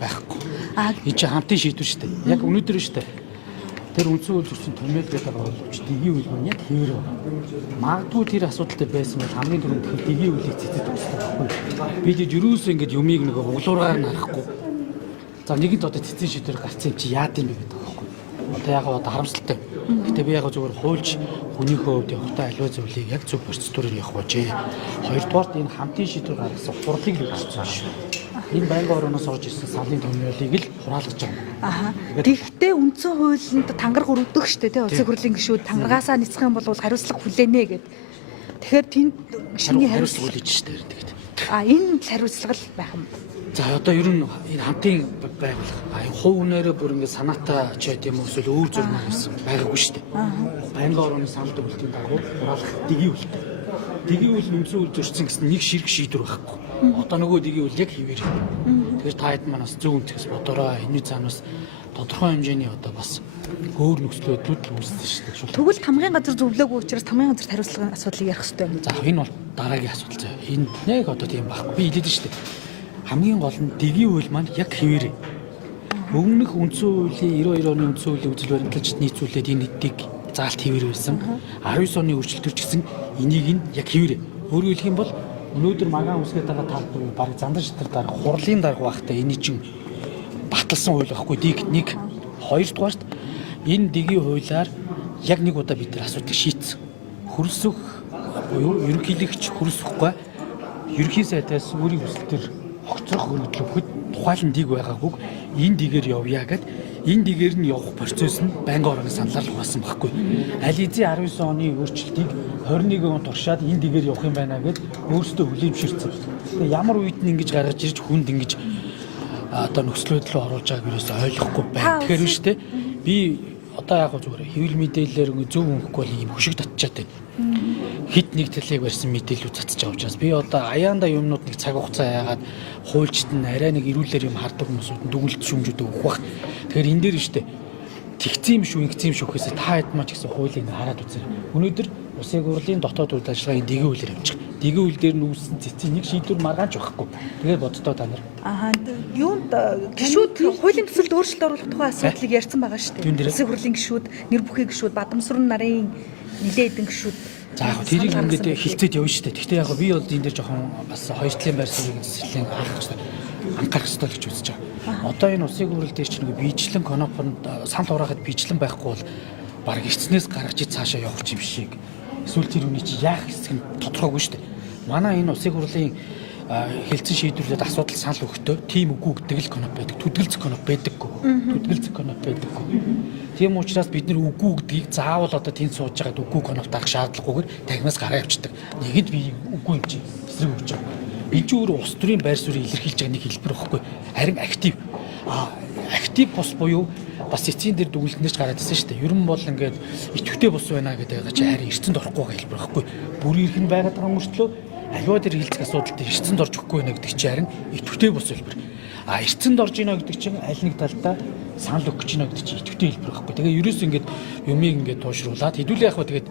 байхгүй. Энэ чинь хамтын шийдвэр шүү дээ. Яг өнөөдөр шүү дээ. Тэр үндсэн хууль зөрчил томьёол гэдэг боловч дэгийн үйл маань яг хэвээр байна. Магадгүй тэр асуудалтай байсан бол хамгийн түрүүнд дэгийн үйлийг цэцэж тусдаг байхгүй. Би тэр юусэн ингэж юмыг нэг углуургаар нарахгүй. За нэгэнт одоо цэцэн шийдвэр гарцсан чи яад юм бэ гэдэг байхгүй. Одоо яг одоо харамсалтай. Гэтэ би яг зүгээр хуульч хүнийхөө хувьд явахдаа аливаа зүйлийг яг зөв процедураар явах бажээ. Хоёрдугаарт энэ хамтын шийдвэр гаргасан хурлыг л гаргасан шүү. Энэ байнгын орооноос орж ирсэн салын томьёолыг л хураалгаж байгаа. Тэгэхдээ үндсэн хуулинд тангараг өрөвдөг штэ тий улсын хурлын гишүүд тангаргаасаа ницэх юм бол хариуцлага хүлээнэ гэд. Тэгэхээр тэнд гишүүний хариуцлага үлээж штэ тэгээд. Энэ хариуцлага л байх юм. За одоо ер нь энэ хамтын байгууллага хувь үнээрээ бүр ингэ санаатаа ч байт юм уу эсвэл өөр зурмаар гэсэн байгаагүй штэ. Байнгын орооны санал төвлөлтийн дагуу хураалгах дэгийн үйлтэй. Дэгийн үйл үндсэн үйл зөрчсөн гэсэн нэг ширхэг шийдвэр байхгүй. Одоо нөгөө дэгийн үйл яг хэвээр. Тэгэхээр та хэд манаас зөв үнтгэс бодороо энэ цаанаас тодорхой хэмжээний одоо бас өөр нөхцлөдлүүд л үүссэн шүү дээ. Тэгвэл тамгын газар зөвлөөгүй учраас тамгын газар хариуцлагын асуудлыг ярих хэрэгтэй юм. За энэ бол дараагийн асуудал заа. Энэ яг одоо тийм байхгүй. Би хэлээд шүү дээ. Хамгийн гол нь дэгийн үйл маань яг хэвээр. Өмнөх үндсэн хуулийн 92 оны үндсэн хуулийн үзэл баримталж нийцүүлээд энэ эдийг заалт хэвээр байсан. 19 оны өөрчлөлтөөр ч гэсэн энийг нь яг хэвээр. Өөрөөр хэлэх юм бол өнөөдөр магаан үсгээд байгаа талбар баг зандан шатар дарга хурлын дарга багтаа энэ чинь баталсан хууль байхгүй дэг нэг хоёрдугаарт энэ дэгийн хуулиар яг нэг удаа бид нар асуудыг шийдсэн. Хөрсөх буюу ерөнхийлөгч хөрсөхгүй ерөнхий сайдаас өөрийн хүсэлтээр огцрох хөргөдлөхөд тухайлан дэг байгаагүй энэ дэгээр явъя гэд энэ дэгээр нь явах процесс нь байнгын орооны саналаар л хугаасан байхгүй. Аль эзэн 19 оны өөрчлөлтийг 21 он туршаад энэ дэгээр явах юм байна гэд өөрсдөө хүлээмжширсэн. Тэгээ ямар үед нь ингэж гаргаж ирж хүнд ингэж одоо нөхцөлөд рүү оруулж байгааг юусэн ойлгохгүй байна. Тэгэхээр нь шүү дээ. Би одоо яг зүгээр хэвлэл мэдээлэлээр зөв өнгөхгүй бол ийм хөшиг татчихад байна. Хит нэг талыг барьсан мэдээлэл цацж авч байгаа. Би одоо аяанда юмнууд нэг цаг хугацаа яагаад хуульчд нь арай нэг ирүүлэр юм хардаг хүмүүсүүд нь дүгнэлт шүүмжүүд өгөх бах. Тэгэхээр энэ дээр нь шүү дээ. Тэгцэн юм шүү, ингэцэн юм шүү гэхээс та хэд маа ч гэсэн хуулийг хараад үзээрэй. Өнөөдөр Улсын хурлын дотоод үйл ажиллагааны дэгийн хуулиар явж байгаа. Дэгийн хууль дээр нь үүссэн цэцэн нэг шийдвэр маргаанч байхгүй. Тэгээд боддоо та нар. Юунд гишүүд хуулийн төсөлд өөрчлөлт оруулах тухай асуудлыг ярьсан байгаа шүү дээ. Улсын хурлын гишүүд, нэр бүхий гишүүд, Бадамсрын нарын нэлээд эдэн гишүүд. За яг тэрийг ингээд хилцээд явна шүү дээ. Гэхдээ яг би бол энэ дээр жоохон бас хоёр талын байр суурийг зөвлөн анхаарах хэрэгтэй гэж үзэж байгаа. Одоо энэ улсын хурал дээр чинь нэг биечлэн конопонд санал хураахад биечлэн байхгүй бол баг эртснээс гаргаж цаашаа явах юм шиг. Эсвэл тэр үний чи яах хэсэг нь тодорхойгүй шүү дээ. Манай энэ улсын хурлын хэлцэн шийдвэрлээд асуудал санал өгөхдөө тийм үгүй гэдэг л коноп байдаг. Түдгэлцэх коноп байдаггүй. Түдгэлцэх коноп байдаггүй. Тийм учраас бид нар үгүй гэдгийг заавал одоо тэнд сууж байгаад үгүй коноп таах шаардлагагүйгээр тагнаас гараа явчихдаг. Нэгэнд би үгүй юм чи эсрэг өгч байгаа. Энэ ч өөр улс төрийн байр суурийг илэрхийлж байгаа нэг хэлбэр байхгүй. Харин актив. Актив бус буюу бас эцсийн дээр дүгнэлтнээс гараад ирсэн шүү дээ. Ер нь бол ингээд идэвхтэй бус байна гэдэг байгаа чи харин эрцэнд орохгүй байгаа хэлбэр байхгүй. Бүр ирэх нь байгаад байгаа мөртлөө аливаа дээр хилцэх асуудалд эрцэнд орж өгөхгүй байна гэдэг чи харин идэвхтэй бус хэлбэр. Эрцэнд орж ийнэ гэдэг чинь аль нэг талдаа санал өгөх гэж байна гэдэг чи идэвхтэй хэлбэр байхгүй. Тэгээ ерөөс ингээд юмыг ингээд туушруулад хэдүүлээ яг ба тэгээд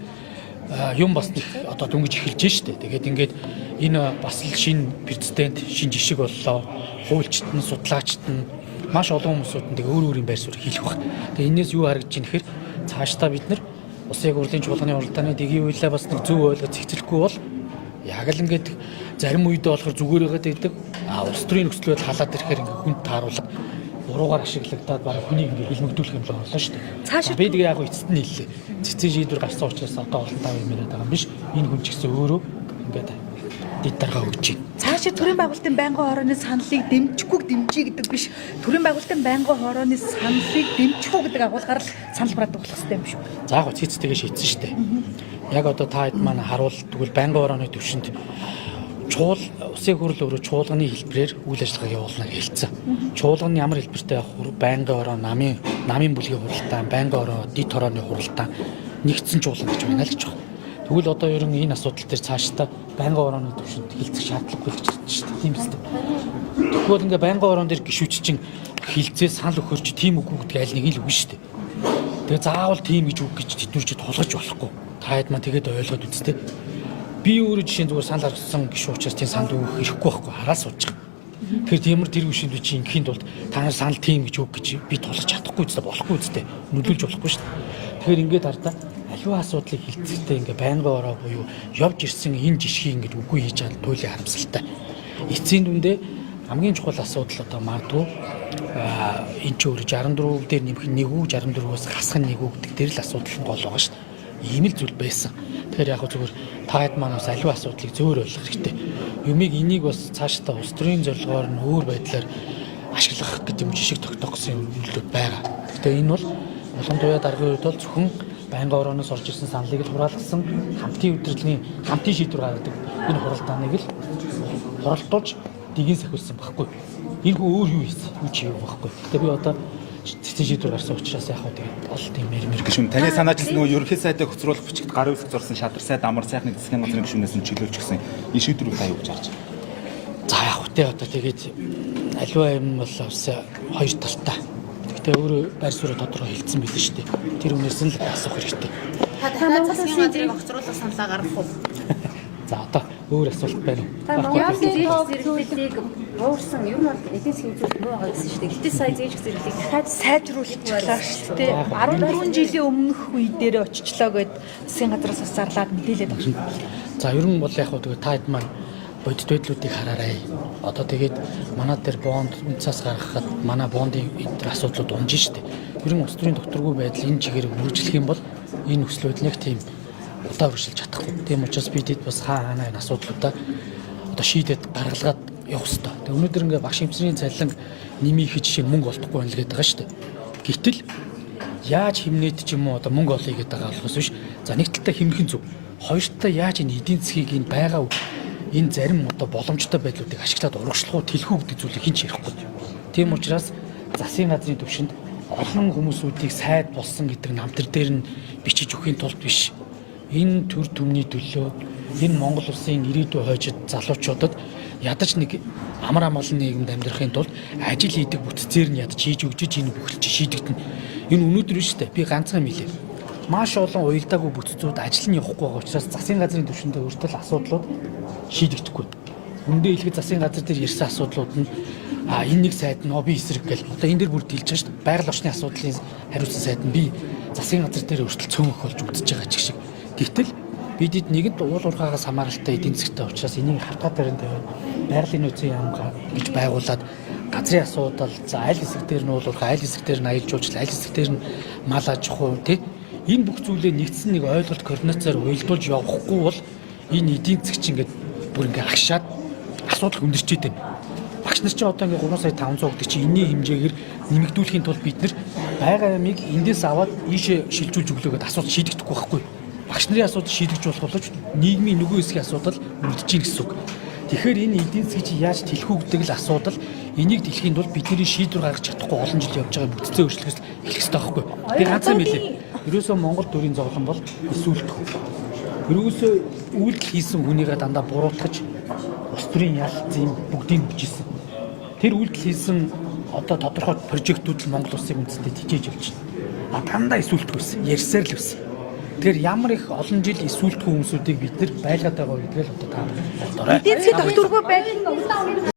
юм бас нэг одоо дөнгөж эхэлж штэ. Тэгээд ингээд энэ бас л шинэ президент, шинэ жишг боллоо. Хуульчт нь, судлаачт нь маш олон хүмүүсүүд нь өөр өөрийн байр суурийг хийх баг. Тэгээ энэс юу харагдаж байна гэхээр цаашдаа бид нар улсын хурлын чуулганы уралдааны дэгийн хуулиа бас нэг зөв ойлгож зэгцлэхгүй бол яг л ингээд зарим үедээ болохоор зүгээр байгаад байдаг. Улс төрийн нөхцөлөд халаад ирэхээр ингээд хүнд тааруулга буруугаар ашиглагдаад баг хүнийг ингээд хилмигдүүлэх юм л боллоо шүү дээ. Би тэгээ яг эцэст нь хэллээ. Цэцэн шийдвэр гарсан учраас одоо олонтаа юм яриад байгаа юм биш. Энэ хүн ч гэсэн өөрөө ингээд дэд дарга өгч байна. Цаашаа төрийн байгуулалтын байнгын хорооны саналыг дэмжихгүй дэмжиж гэдэг биш. Төрийн байгуулалтын байнгын хорооны саналыг дэмжихгүй гэдэг агуулгаар л санал бараад болох хэрэгтэй юм шүү. За яг цэц тэгээ шийдсэн шүү дээ. Яг одоо та хэд маань харуул тэгвэл байнгын хорооны төвшөнд улсын хурал өөрөө чуулганы хэлбэрээр үйл ажиллагаа явуулна гэж хэлсэн. Чуулганы ямар хэлбэртэй байнгын хороо, намын бүлгийн хуралдаан, байнгын хороо, дид хорооны хуралдаан нэгдсэн чуулган гэж байна л гэж байна. Тэгвэл одоо ер нь энэ асуудал дээр цаашдаа байнгын хорооны төвшөнд хилцэх шаардлагагүй гэж байна шүү дээ. Тийм үстэй. Тэгвэл ингээ байнгын хороон дээр гişүүч чинь хилцээ санал өгөхөрч тийм үгүй гэдэг аль нэг л үгүй шүү дээ. Тэгээ заавал тийм гэж үг гэж тэднэр чи тулгаж болохгүй. Та хэд маань тэгээд ойлгоод үзтээ. Би өөрөө жишээ зүгээр санал авсан гişүү учраас тийм санд өгөх хэрэггүй байхгүй хараа сууж байгаа. Тэгэхээр тиймэр тэр үшинд чи ингийн тулд та нар санал тийм гэж үг гэж би тулах чадахгүй үстэй болохгүй үстэй нөлөөлж болохгүй шүү дээ. Тэгэхээр ингээд хардаа аливаа асуудлыг хилцэхдээ ингээд байнгын ороо буюу явж ирсэн энэ жишгийг ингээд үгүй хийж чад туйлын харамсалтай. Эцсийн дүндээ хамгийн чухал асуудал одоо магадгүй энэ ч өөр 64 дээр нэмэх нэг үг 64-өөс хасах нэг үг гэдэг дээр л асуудал гол байгаа шүү дээ. Ийм л зүйл байсан. Тэгэхээр яг зүгээр таад маань бас аливаа асуудлыг зөөр ойлгох хэрэгтэй. Юмыг энийг бас цаашдаа улс төрийн зорилгоор нь өөр байдлаар ашиглах гэдэг юм жишг тогтоохсон юмнууд байгаа. Гэхдээ энэ бол улам туяа даргын үед бол зөвхөн байнгын орооноос орж ирсэн саналыг л хураалгасан хамтын удирдлагын хамтын шийдвэр гаргадаг энэ хуралдааныг л хуралдуулж дгийн сахиулсан байхгүй. Энэ хүн өөр юу хийсэн? Юу ч хийв байхгүй. Гэхдээ би одоо цэцэн шийдвэр гарсан учраас яг хөө тэгээд ол тийм мэр гişүн таны санаачлал нөгөө ерөнхий сайдыг хоцруулах бичигт гар үсэг зурсан шадар сайд амар сайхны засгийн газрын гишүүнээс нь чөлөөлж гисэн энэ шийдвэрүүд аяа гэж харж байна. За яг хөтэй одоо тэгээд аливаа юм бол бас хоёр талтай. Гэхдээ өөрөө байр суурь тодорхой хэлсэн билээ шүү дээ. Тэр үнээс нь л асуух хэрэгтэй. Та засгийн газрыг огцруулах саналаа гаргах уу? За одоо өөр асуулт байна уу? Та Монголын зэрэглэлийг уурсан ер нь бол эдийн засгийн үзүүлэлт муу байгаа гэсэн шүү дээ. Гэтэл сая зэвсэг зэрэглэлийг дахиад сайжруулчихлаа шүү дээ. 14 жилийн өмнөх үе дээр очичлоо гэд засгийн газраас бас зарлаад мэдээлээд байгаа шүү. За ер нь бол яг хөө тэгээд та хэд маань бодит байдлуудыг хараарай. Одоо тэгээд манай дээр бонд үнцаас гаргахад манай бондын энэ асуудлууд унжин шүү дээ. Ер нь улс төрийн докторгүй байдал энэ чигээр үргэлжлэх юм бол энэ нөхцөл байдал нэг тийм удаа үргэлжлэж чадахгүй. Тийм учраас бид бас хаана энэ асуудлуудаа одоо шийдээд гаргалгаад явах хэрэгтэй. Тэгээ өнөөдөр ингээ багш эмчнэрийн цалин нэмэх жишээ мөнгө олдохгүй байна л гэдэг байгаа шүү дээ. Гэтэл яаж хэмнээд ч юм уу одоо мөнгө олъё гэдэг байгаа болохоос биш. За нэг талдаа хэмнэх зүг. Хоёр талдаа яаж энэ эдийн засгийг энэ байгаа энэ зарим одоо боломжтой байдлуудыг ашиглаад урагшлах уу тэлэх үү гэдэг зүйлийг хинч ярихгүй. Тийм учраас засгийн газрын төвшөнд олон хүмүүсүүдийг сайд болсон гэдэг намтар дээр нь бичиж өгөхийн тулд биш. Энэ төр төмний төлөө энэ Монгол улсын ирээдүйн хойжид залуучуудад ядаж нэг амар амгалан нийгэмд амьдрахын тулд ажил хийдэг бүтцээр нь ядаж хийж өгч энэ бүхэлд шийдэгдэнэ. Энэ өнөөдөр шүү дээ. Би ганцхан хэлээ. Маш олон уялдаагүй бүтцүүд ажил нь явахгүй байгаа учраас засгийн газрын түвшиндээ өөртөө асуудлууд шийдэгдэхгүй. Үндэ хэлэхэд засгийн газар дээр ирсэн асуудлууд нь энэ нэг сайд нь би эсрэг гэл. Одоо энэ дэр бүр дэлж байгаа шүү дээ. Байгаль орчны асуудлын хариуцсан сайд нь би засгийн газар дээр өөртөө цөөнх болж үзэж байгаа ч гэх шиг. Гэвтэл бидэд нэгэнт уул уурхаагаас хамааралтай эдийн засгтай учраас энийг хавтаа дээр нь тавиад байгалийн нөөцийн яам гэж байгуулад газрын асуудал за аль хэсэг дээр нь уул уурхай, аль хэсэг дээр нь аялал жуулчлал, аль хэсэг дээр нь мал аж ахуй тий энэ бүх зүйлээ нэгдсэн нэг ойлголт координацаар уялдуулж явахгүй бол энэ эдийн засг чинь ингээд бүр ингээд агшаад асуудал өндөрчээд байна. Багш нар чинь одоо ингээд 3 сая 500 гэдэг чинь энэний хэмжээгээр нэмэгдүүлэхийн тулд бид нар байгаа ямиг эндээс аваад ийшээ шилжүүлж өглөө гэдээ асуудал шийдэгдэхгүй байхгүй. Багш нарын асуудал шийдэгч болох боловч нийгмийн нөгөө хэсгийн асуудал үлдэж ийн гэсэн үг. Тэгэхээр энэ эдийн засгийг яаж тэлэх үү гэдэг л асуудал энийг дэлхийн тулд бидний шийдвэр гаргаж чадахгүй олон жил явж байгаа бүтцээ өөрчлөхөөс эхлэх хэрэгтэй байхгүй. Би ганцхан хэлээ. Ерөөсөө Монгол төрийн зовлон бол эсүүлдэх. Ерөөсөө үйлдэл хийсэн хүнийгээ дандаа буруутгаж улс төрийн ялцын бүгдийг бүжижсэн. Тэр үйлдэл хийсэн одоо тодорхой прожектууд л Монгол улсыг үндэстэд хичээж явж байна. Дандаа эсүүлдэх байсан. Ярьсаар л байсан. Тэгэхээр ямар их олон жил эсүүлдэх хүмүүсүүдийг бид нар байлгаад байгаа гэдгээ л одоо та бодоорой. Эдийн засгийн докторгүй байх